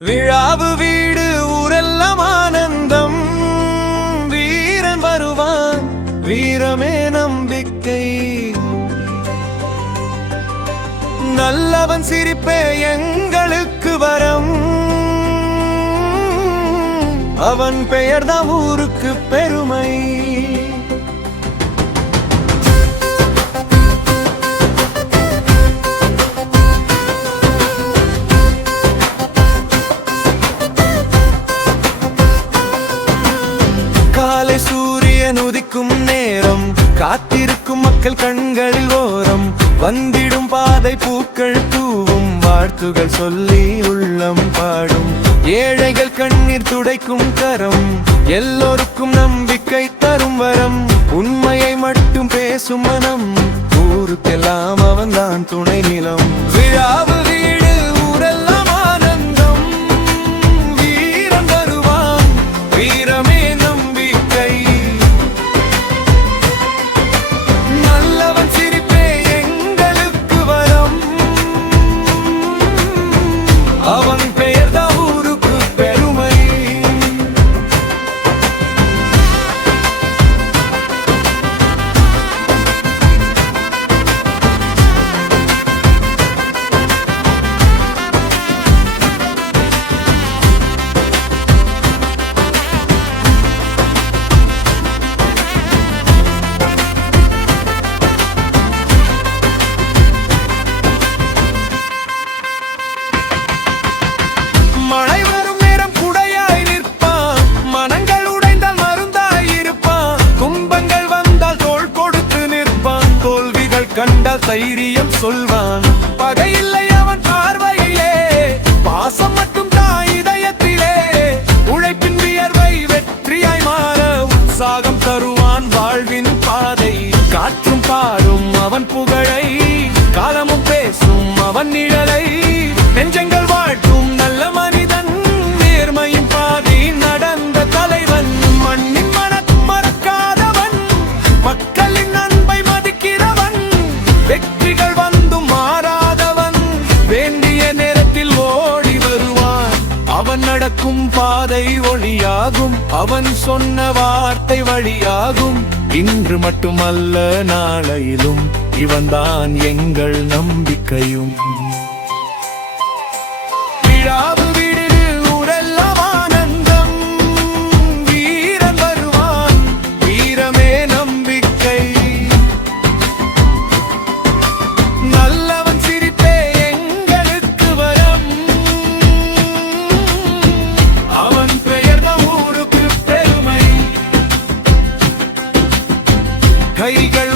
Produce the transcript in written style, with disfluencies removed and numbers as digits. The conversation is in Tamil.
விழாவு வீடு ஊரெல்லாம் ஆனந்தம், வீரன் வருவான், வீரமே நம்பிக்கை. நல்லவன் சிரிப்பே எங்களுக்கு வரம், அவன் பெயர்தான் ஊருக்கு பெருமை. காலை சூரியன் உதிக்கும் நேரம், காத்திருக்கும் மக்கள் கண்களில் ஓரம், வந்திடும் பாதை பூக்கள் தூவும், வாழ்த்துகள் சொல்லி உள்ளம் பாடும். ஏழைகள் கண்ணீர் துடைக்கும் கரம், எல்லோருக்கும் நம்பிக்கை தரும் வரம். உண்மையை மட்டும் பேசும் மனம், ஊருக்கெல்லாம் அவன்தான் துணை நிலம். விழாவு வீடு ஊரெல்லாம் ஆனந்தம், வீரன் வருவான், வீரமே நம்பிக்கை. நல்லவன் சிரிப்பே எங்களுக்கு வரம், அவன் பெயர்தான் ஊருக்கு பெருமை. மழை வரும் நேரம் குடையாய் நிற்பான், மனங்கள் உடைந்தால் மருந்தாய் இருப்பான். துன்பங்கள் வந்தால் தோள் கொடுத்து நிற்பான், தோல்விகள் கண்டால் தைரியம் சொல்வான். பகையில்லை அவன் பார்வையிலே, பாசம் மட்டும் தான் இதயத்திலே. உழைப்பின் வியர்வை வெற்றியாய் மாற உற்சாகம் தருவான் வாழ்வின் பாதை. காற்றும் பாடும் அவன் புகழை, காலமும் பேசும் அவன் நிழலை. நெஞ்சங்கள் வாழ்த்தும் நல்ல மனிதன், நேர்மையின் பாதி நடந்த தலைவன். மண்ணின் மனத்தும் மறக்காதவன், மக்களின் அன்பை மதிக்கிறவன். வெற்றிகள் வந்தும் மாறாதவன், வேண்டிய நேரத்தில் ஓடி வருவான். அவன் நடக்கும் பாதை ஒளியாகும், அவன் சொன்ன வார்த்தை வழியாகும். இன்று மட்டுமல்ல நாளையிலும், இவன்தான் எங்கள் நம்பிக்கையும். விழாவு வீடு ஊரெல்லாம் ஆனந்தம், வீரன் வருவான், வீரமே நம்பிக்கை. நல்லவன் சிரிப்பே எங்களுக்கு வரம், அவன் பெயர்தான் ஊருக்கு பெருமை. கைகள்